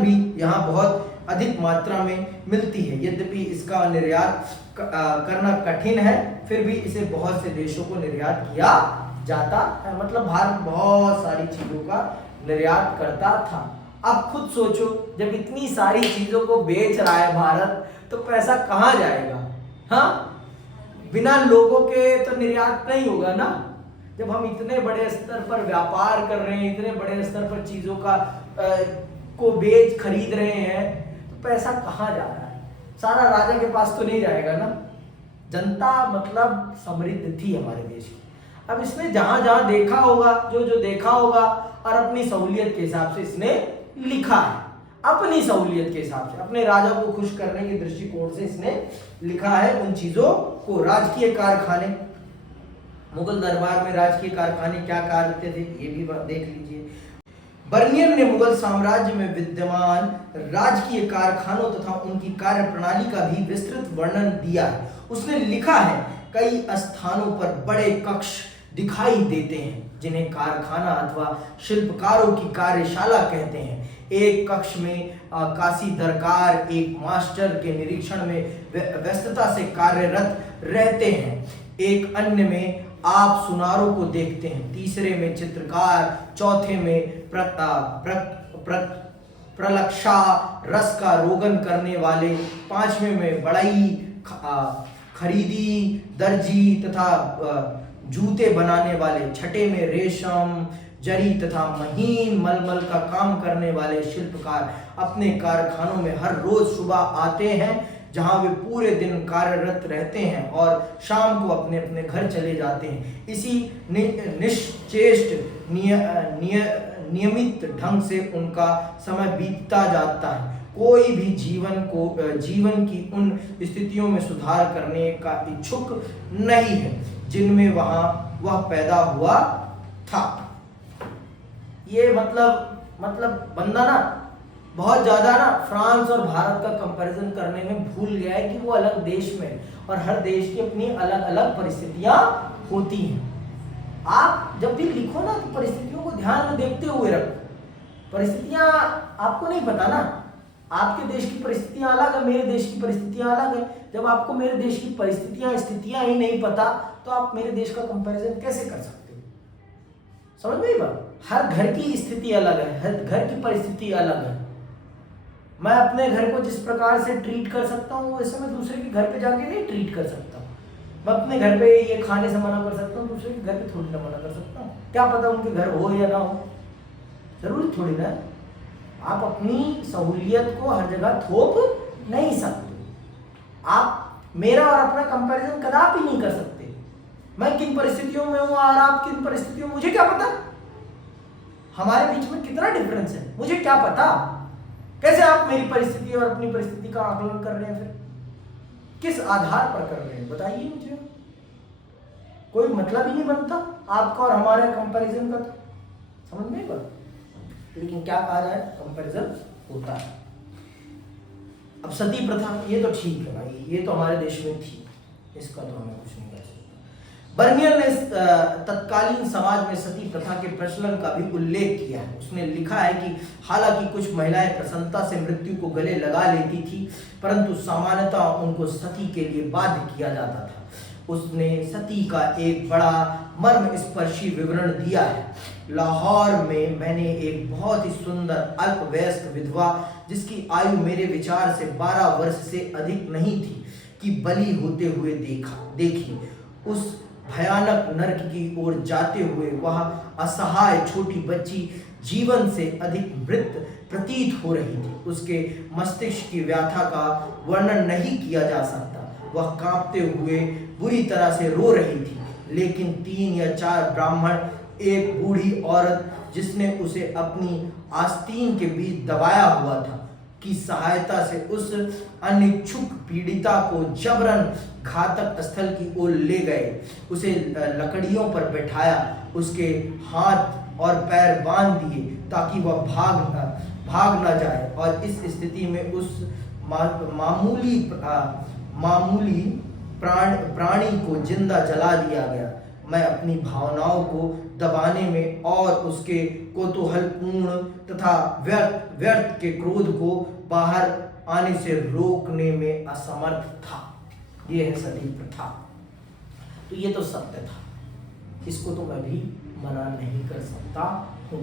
भी यहाँ बहुत अधिक मात्रा में मिलती है। यद्यपि इसका निर्यात करना कठिन है, फिर भी इसे बहुत से देशों को निर्यात किया जाता है। मतलब भारत बहुत सारी चीजों का निर्यात करता था। अब खुद सोचो, जब इतनी सारी चीजों को बेच रहा है भारत, तो पैसा कहाँ जाएगा? हाँ, बिना लोगों के तो निर्यात नहीं होगा ना। जब हम इतने बड़े स्तर पर व्यापार कर रहे हैं, इतने बड़े स्तर पर चीजों का को खरीद रहे हैं, तो पैसा कहाँ जा रहा है? सारा राजा के पास तो नहीं जाएगा ना। जनता मतलब समृद्ध थी हमारे देश की। अब इसने जहां जहां देखा होगा, जो देखा होगा, और अपनी सहूलियत के हिसाब से इसने लिखा है। अपनी सहूलियत के हिसाब से, अपने राजा को खुश करने के दृष्टिकोण से इसने लिखा है उन चीजों को। राजकीय कारखाने, मुगल दरबार में राजकीय कारखाने क्या कार्य थे ये भी देख लीजिए। बर्नियर ने मुगल साम्राज्य में विद्यमान राजकीय कारखानों तथा उनकी कार्य प्रणाली का भी विस्तृत वर्णन दिया है। उसने लिखा है कई स्थानों पर बड़े कक्ष दिखाई देते हैं जिन्हें कारखाना अथवा शिल्पकारों की कार्यशाला कहते हैं। एक कक्ष में काशी दरकार एक मास्टर के निरीक्षण में व्यस्तता से कार्यरत रहते हैं। एक अन्य में आप सुनारों को देखते हैं, तीसरे में चित्रकार, चौथे में प्रलक्षा रस का रोगन करने वाले, पांचवें में बढ़ई, खरीदी, दर्जी तथा जूते बनाने वाले, छठे में रेशम, जरी तथा महीन मलमल का काम करने वाले शिल्पकार अपने कारखानों में हर रोज सुबह आते हैं, जहां वे पूरे दिन कार्यरत रहते हैं और शाम को अपने अपने घर चले जाते हैं। इसी निश्चेष्ट नियमित ढंग से उनका समय बीतता जाता है। कोई भी जीवन की उन स्थितियों में सुधार करने का इच्छुक नहीं है जिनमें वह पैदा हुआ था। ये मतलब बंदा ना बहुत ज्यादा ना फ्रांस और भारत का कंपैरिजन करने में भूल गया है कि वो अलग देश में, और हर देश की अपनी अलग अलग परिस्थितियां होती हैं। आप जब भी लिखो ना तो परिस्थितियों को ध्यान में देखते हुए रखो। परिस्थितियां आपको नहीं पता ना, आपके देश की परिस्थितियां अलग है, मेरे देश की परिस्थितियां अलग है। जब आपको मेरे देश की परिस्थितियां स्थितियां ही नहीं पता तो आप मेरे देश का कंपैरिजन कैसे कर सकते हो? समझ में बात? हर घर की स्थिति अलग है, हर घर की परिस्थिति अलग है। मैं अपने घर को जिस प्रकार से ट्रीट कर सकता हूँ वैसे मैं दूसरे के घर पे जाके नहीं ट्रीट कर सकता। मैं अपने घर पे ये खाने से मना कर सकता हूँ, दूसरे के घर पे थोड़ी ना मना कर सकता हूँ। क्या पता उनके घर हो या ना हो, जरूरी थोड़ी ना। आप अपनी सहूलियत को हर जगह थोप नहीं सकते। आप मेरा और अपना कंपैरिजन कदापि नहीं कर सकते। मैं किन परिस्थितियों में हूँ और आप किन परिस्थितियों में, मुझे क्या पता? हमारे बीच में कितना डिफरेंस है, मुझे क्या पता? कैसे आप मेरी परिस्थिति और अपनी परिस्थिति का आकलन कर रहे हैं? फिर किस आधार पर कर रहे हैं बताइए मुझे। कोई मतलब ही नहीं बनता आपका और हमारे कंपैरिजन का, तो समझ में बात। लेकिन क्या कहा जाए, कंपैरिजन होता है। अब सती प्रथा, ये तो ठीक है भाई, ये तो हमारे देश में थी, इसका तो हमें कुछ नहीं कह सकते। बर्नियर ने तत्कालीन समाज में सती प्रथा के प्रचलन का भी उल्लेख किया है। उसने लिखा है कि हालांकि कुछ महिलाएं प्रसन्नता से मृत्यु को गले लगा लेती थी, परंतु सामान्यतः उनको सती के लिए बाध्य किया जाता था। उसने सती का एक बड़ा मर्मस्पर्शी विवरण दिया है। लाहौर में मैंने एक बहुत ही सुंदर अल्पवयस्क विधवा, जिसकी आयु मेरे विचार से 12 वर्ष से अधिक नहीं थी, की बलि होते हुए देखी। उस भयानक नरक की ओर जाते हुए वह असहाय छोटी बच्ची जीवन से अधिक मृत प्रतीत हो रही थी। उसके मस्तिष्क की व्यथा का वर्णन नहीं किया जा सकता। वह कांपते हुए बुरी तरह से रो रही थी, लेकिन 3 या 4 ब्राह्मण, एक बूढ़ी औरत जिसने उसे अपनी आस्तीन के बीच दबाया हुआ था, की सहायता से उस अनिच्छुक पीड़िता को जबरन घातक स्थल की ओर ले गए। उसे लकड़ियों पर बैठाया, उसके हाथ और पैर बांध दिए ताकि वह भाग न जाए, और इस स्थिति में उस मामूली प्राणी को जिंदा जला दिया गया। मैं अपनी भावनाओं को दबाने में और उसके कौतूहलपूर्ण तथा व्यर्थ के क्रोध को बाहर आने से रोकने में असमर्थ था। ये है सती प्रथा। तो ये तो सत्य था, इसको तो मैं भी मना नहीं कर सकता हूँ।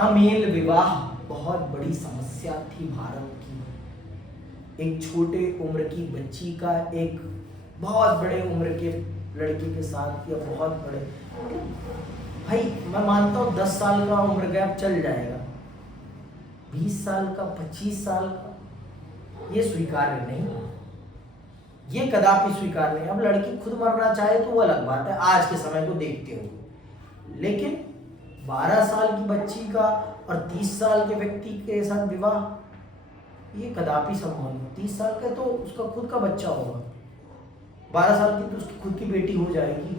अमेल विवाह बहुत बड़ी समस्या थी भारत की। एक छोटे उम्र की बच्ची का एक बहुत बड़े उम्र के लड़के के साथ, या बहुत बड़े, भाई मैं मानता हूँ 10 साल का उम्र गैप चल जाएगा, 20 साल का, 25 साल का, ये स्वीकार्य नहीं, ये कदापि स्वीकार्य नहीं। अब लड़की खुद मरना चाहे तो वो अलग बात है आज के समय को देखते हुए, लेकिन 12 साल की बच्ची का और 30 साल के व्यक्ति के साथ विवाह, ये कदापि संभव नहीं। 30 साल का तो उसका खुद का बच्चा होगा, 12 साल की तो उसकी खुद की बेटी हो जाएगी।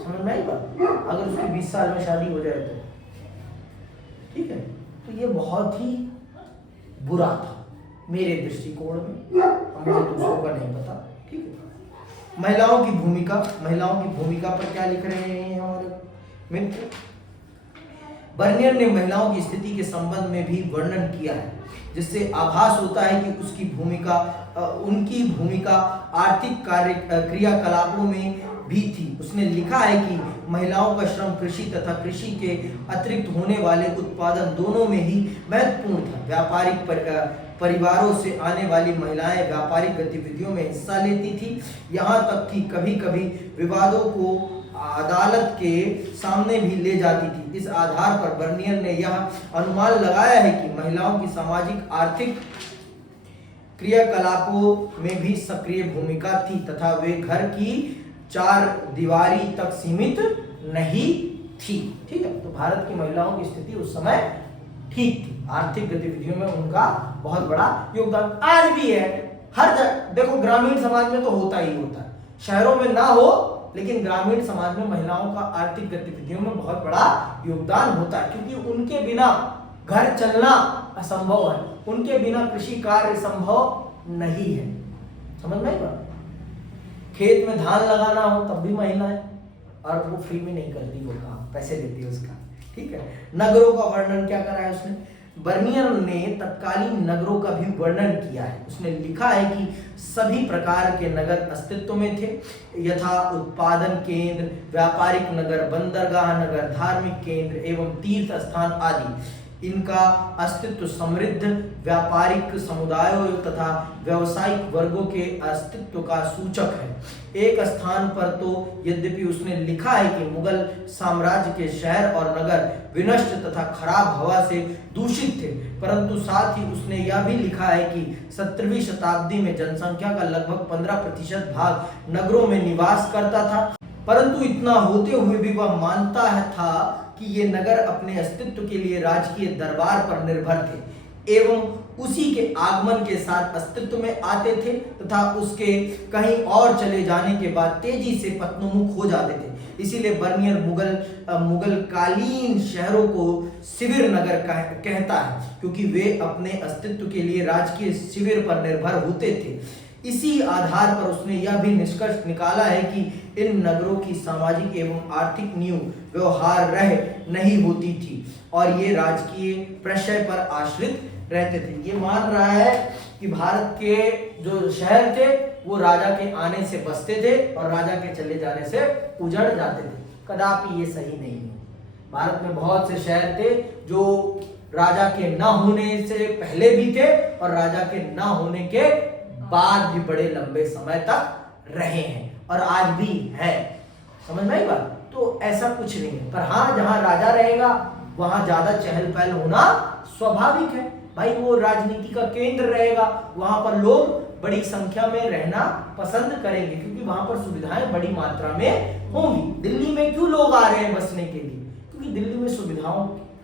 समझ में आई बात? अगर उसकी 20 साल में शादी हो जाए तो ठीक है। तो ये बहुत ही बुरा था मेरे दृष्टिकोण में, मुझे दूसरों का नहीं पता। ठीक है। महिलाओं की भूमिका पर क्या लिख रहे हैं हमारे मित्र? बर्नियर ने महिलाओं की स्थिति के संबंध में भी वर्णन किया है, जिससे आभास होता है कि उनकी भूमिका आर्थिक क्रियाकलापों में भी थी। उसने लिखा है कि महिलाओं का श्रम कृषि तथा कृषि के अतिरिक्त होने वाले उत्पादन दोनों में ही महत्वपूर्ण था। व्यापारिक परिवारों से आने वाली महिलाएं व्यापारिक गतिविधियों में हिस्सा लेती थी, यहाँ तक कि कभी-कभी विवादों को अदालत के सामने भी ले जाती थी। इस आधार पर बर्नियर ने यह अनुमान लगाया है कि महिलाओं की सामाजिक आर्थिक क्रियाकलापों में भी सक्रिय भूमिका थी तथा वे घर की चार दीवारी तक सीमित नहीं थी। ठीक है। तो भारत की महिलाओं की स्थिति उस समय ठीक थी, आर्थिक गतिविधियों में उनका बहुत बड़ा योगदान आज भी है। हर जगह देखो, ग्रामीण समाज में तो होता ही होता है, शहरों में ना हो लेकिन ग्रामीण समाज में महिलाओं का आर्थिक गतिविधियों में बहुत बड़ा योगदान होता है, क्योंकि उनके बिना घर चलना असंभव है, उनके बिना कृषि कार्य संभव नहीं है। समझ में आई बात? खेत में धान लगाना हो तब भी महिलाएं, और वो फ्री में नहीं करती, वो काम पैसे देती है उसका। ठीक है। नगरों का वर्णन क्या करा है उसने? बर्नियर ने तत्कालीन नगरों का भी वर्णन किया है। उसने लिखा है कि सभी प्रकार के नगर अस्तित्व में थे, यथा उत्पादन केंद्र, व्यापारिक नगर, बंदरगाह नगर, धार्मिक केंद्र एवं तीर्थ स्थान आदि। इनका अस्तित्व समृद्ध व्यापारिक समुदायों तथा व्यावसायिक वर्गों के अस्तित्व का सूचक है। एक स्थान पर तो यद्यपि उसने लिखा है कि मुगल साम्राज्य के शहर और नगर विनष्ट तथा खराब हवा से दूषित थे, परंतु साथ ही उसने यह भी लिखा है कि 17वीं शताब्दी में जनसंख्या का लगभग 15% भाग नगरों में निवास करता था, परंतु इतना होते हुए भी वह मानता था कि ये नगर अपने अस्तित्व के लिए राजकीय दरबार पर निर्भर थे एवं उसी के आगमन के साथ अस्तित्व में आते थे तथा उसके कहीं और चले जाने के बाद तेजी से पतनोन्मुख हो जाते थे। इसीलिए बर्नियर मुगल कालीन शहरों को शिविर नगर कहता है, क्योंकि वे अपने अस्तित्व के लिए राजकीय शिविर पर निर्भर होते थे। इसी आधार पर उसने यह भी निष्कर्ष निकाला है कि इन नगरों की सामाजिक एवं आर्थिक नींव व्यवहार रह नहीं होती थी और ये राजकीय प्रशय पर आश्रित रहते थे। ये मान रहा है कि भारत के जो शहर थे वो राजा के आने से बसते थे और राजा के चले जाने से उजड़ जाते थे। कदापि ये सही नहीं है। भारत में बहुत से शहर थे जो राजा के न होने से पहले भी थे और राजा के न होने के बाद भी बड़े लंबे समय तक रहे हैं और आज भी है। समझ में आई बात? तो ऐसा कुछ नहीं है, पर हाँ जहां राजा रहेगा वहां ज्यादा चहल पहल होना स्वाभाविक है भाई। वो राजनीति का केंद्र रहेगा, वहां पर लोग बड़ी संख्या में रहना पसंद करेंगे क्योंकि वहां पर सुविधाएं बड़ी मात्रा में होंगी। दिल्ली में क्यों लोग आ रहे हैं बसने के लिए? क्योंकि दिल्ली में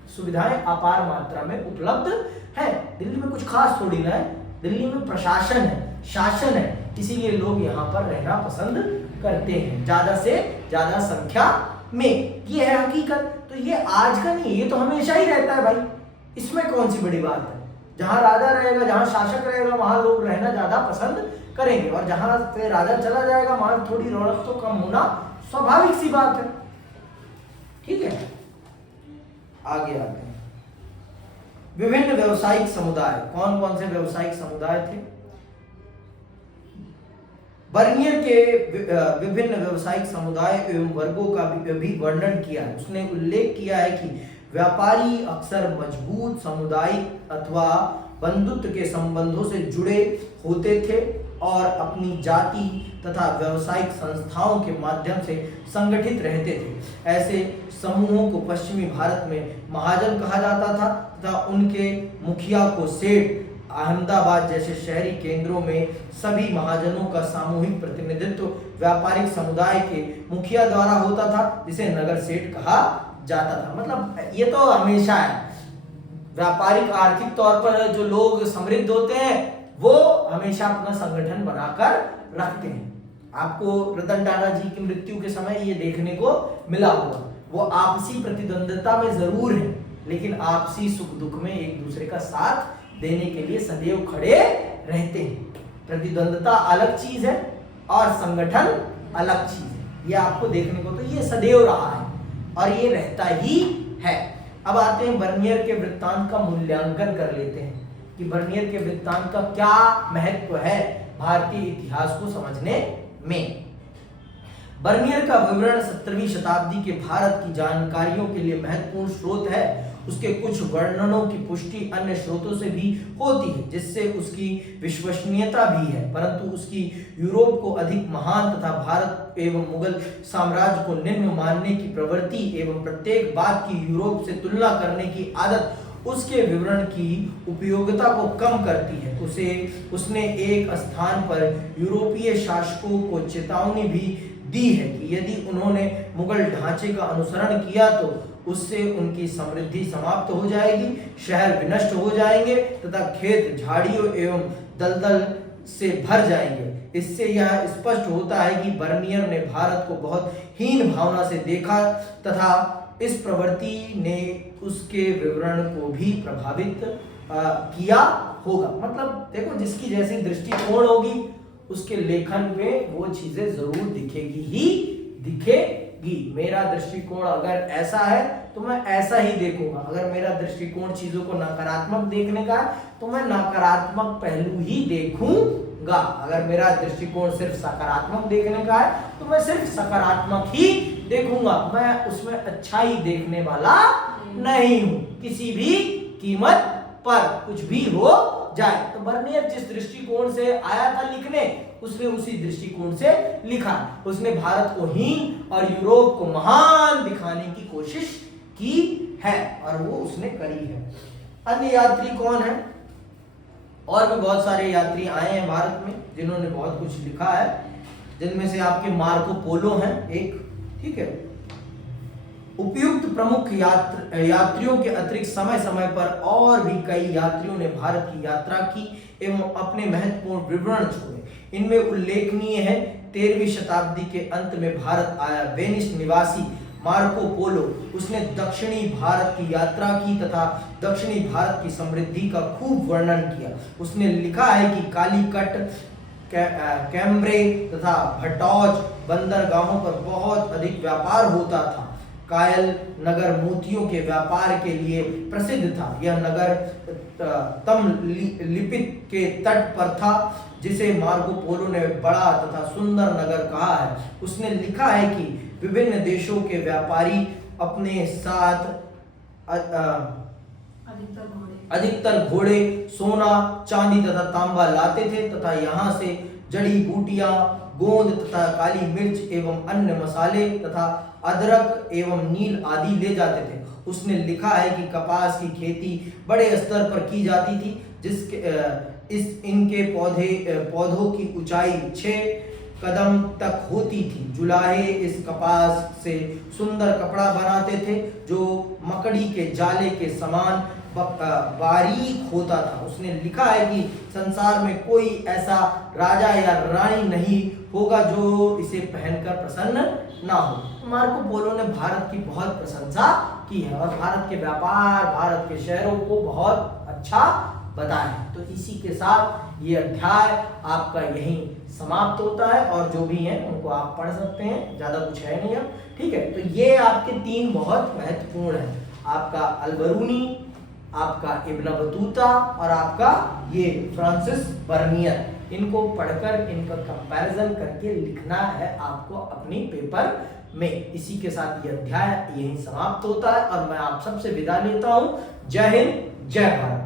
सुविधाएं अपार मात्रा में उपलब्ध है। दिल्ली में कुछ खास थोड़ी ना है, दिल्ली में प्रशासन है, शासन है, इसीलिए लोग यहाँ पर रहना पसंद करते हैं ज्यादा से ज्यादा संख्या में। ये है हकीकत। तो ये आज का नहीं, ये तो हमेशा ही रहता है भाई, इसमें कौन सी बड़ी बात है। जहां राजा रहेगा, जहां शासक रहेगा, वहां लोग रहना ज्यादा पसंद करेंगे और जहां से राजा चला जाएगा वहां थोड़ी रौनक तो कम होना स्वाभाविक सी बात है। ठीक है, आगे आते हैं। विभिन्न व्यवसायिक समुदाय, कौन कौन से व्यवसायिक समुदाय थे? बर्नियर के विभिन्न व्यवसायिक समुदाय एवं वर्गों का भी वर्णन किया है। उसने उल्लेख किया है कि व्यापारी अक्सर मजबूत सामुदायिक अथवा बंधुत्व के संबंधों से जुड़े होते थे और अपनी जाति तथा व्यावसायिक संस्थाओं के माध्यम से संगठित रहते थे। ऐसे समूहों को पश्चिमी भारत में महाजन कहा जाता था तथा उनके मुखिया को सेठ। अहमदाबाद जैसे शहरी केंद्रों में सभी महाजनों का सामूहिक प्रतिनिधित्व व्यापारिक समुदाय के मुखिया द्वारा होता था, जिसे नगर सेठ कहा जाता था। मतलब ये तो हमेशा है, व्यापारिक आर्थिक तौर पर जो लोग समृद्ध होते हैं वो हमेशा अपना संगठन बनाकर रखते हैं। आपको रतन टाटा जी की मृत्यु के समय ये देखने को मिला होगा। वो आपसी प्रतिद्वंद्विता में जरूर है, लेकिन आपसी सुख दुख में एक दूसरे का साथ देने के लिए सदैव खड़े रहते हैं। प्रतिद्वंद्विता अलग चीज है और संगठन अलग चीज है। ये आपको देखने को तो ये सदैव रहा है और ये रहता ही है। अब आते हैं बर्नियर के वृत्तांत का मूल्यांकन कर लेते हैं कि बर्नियर के वृत्तांत का क्या महत्व है भारतीय इतिहास को समझने में। बर्नियर का विवरण 17वीं शताब्दी के भारत की जानकारियों के लिए महत्वपूर्ण स्रोत है। उसके कुछ वर्णनों की पुष्टि अन्य स्रोतों से भी होती है, जिससे उसकी विश्वसनीयता भी है, परंतु उसकी यूरोप को अधिक महान तथा भारत एवं मुगल साम्राज्य को निम्न मानने की प्रवृत्ति एवं प्रत्येक बात की यूरोप से तुलना करने की आदत उसके विवरण की उपयोगिता को कम करती है। उसने एक स्थान पर यूरोपीय शासकों को चेतावनी भी दी है कि यदि उन्होंने मुगल ढांचे का अनुसरण किया तो उससे उनकी समृद्धि समाप्त हो जाएगी, शहर विनष्ट हो जाएंगे तथा खेत झाड़ियों एवं दलदल से भर जाएंगे। इससे यह स्पष्ट होता है कि बर्नियर ने भारत को बहुत हीन भावना से देखा तथा इस प्रवृत्ति ने उसके विवरण को भी प्रभावित किया होगा। मतलब देखो, जिसकी जैसी दृष्टिकोण होगी उसके लेखन में वो चीजें जरूर दिखेगी ही दिखेगी। मेरा दृष्टिकोण अगर ऐसा है तो मैं ऐसा ही देखूंगा, अगर मेरा दृष्टिकोण चीजों को नकारात्मक देखने का है तो मैं नकारात्मक पहलू ही देखूंगा, अगर मेरा दृष्टिकोण सिर्फ सकारात्मक देखने का है तो मैं सिर्फ सकारात्मक ही देखूंगा, मैं उसमें अच्छा ही देखने वाला नहीं हूं किसी भी कीमत पर, कुछ भी हो जाए। तो बर्नियर जिस दृष्टिकोण से आया था लिखने, उसने उसी दृष्टिकोण से लिखा। उसने भारत को हीन और यूरोप को महान दिखाने की कोशिश की है और वो उसने करी है। अन्य यात्री कौन है? और भी बहुत सारे यात्री आए हैं भारत में जिन्होंने बहुत कुछ लिखा है, जिनमें से आपके मार्को पोलो हैं एक, ठीक है। उपयुक्त प्रमुख यात्रियों के अतिरिक्त समय समय पर और भी कई यात्रियों ने भारत की यात्रा की एवं अपने महत्वपूर्ण विवरण छोड़े। इनमें उल्लेखनीय है 13वीं शताब्दी के अंत में भारत आया वेनिस निवासी मार्को पोलो। उसने दक्षिणी भारत की यात्रा की तथा दक्षिणी भारत की समृद्धि का खूब वर्णन किया। उसने लिखा है कि कालीकट, कैम्ब्रे तथा भटौज बंदरगाहों पर बहुत अधिक व्यापार होता था। कायल नगर मोतियों के व्यापार के लिए प्रसिद्ध था। यह नगर तमलिपित के तट पर था, जिसे मार्को पोलो ने बड़ा तथा सुंदर नगर कहा है। उसने लिखा है कि विभिन्न देशों के व्यापारी अपने साथ अधिकतर घोड़े, सोना, चांदी तथा तांबा लाते थे तथा यहाँ से जड़ी बूटियां, गोंद तथा काली मिर्च एवं अन्य मसाले तथा अदरक एवं नील आदि ले जाते थे। उसने लिखा है कि कपास की खेती बड़े स्तर पर की जाती थी, इनके पौधों की ऊंचाई 6 कदम तक होती थी। जुलाहे इस कपास से सुंदर कपड़ा बनाते थे जो मकड़ी के जाले के समान बारीक होता था। उसने लिखा है कि संसार में कोई ऐसा राजा या रानी नहीं होगा जो इसे पहनकर प्रसन्न ना हो। मार्को पोलो ने भारत की बहुत प्रशंसा की है और भारत के व्यापार, भारत के शहरों को बहुत अच्छा बताया है। तो इसी के साथ ये अध्याय आपका यहीं समाप्त होता है और जो भी है उनको आप पढ़ सकते हैं, ज्यादा कुछ है नहीं अब, ठीक है। तो ये आपके 3 बहुत महत्वपूर्ण है, आपका अलबरूनी, आपका इब्न बतूता और आपका ये फ्रांसिस बर्नियर। इनको पढ़कर इनका कंपैरिजन करके लिखना है आपको अपनी पेपर में। इसी के साथ ये अध्याय यहीं समाप्त होता है और मैं आप सबसे विदा लेता हूं। जय हिंद, जय भारत।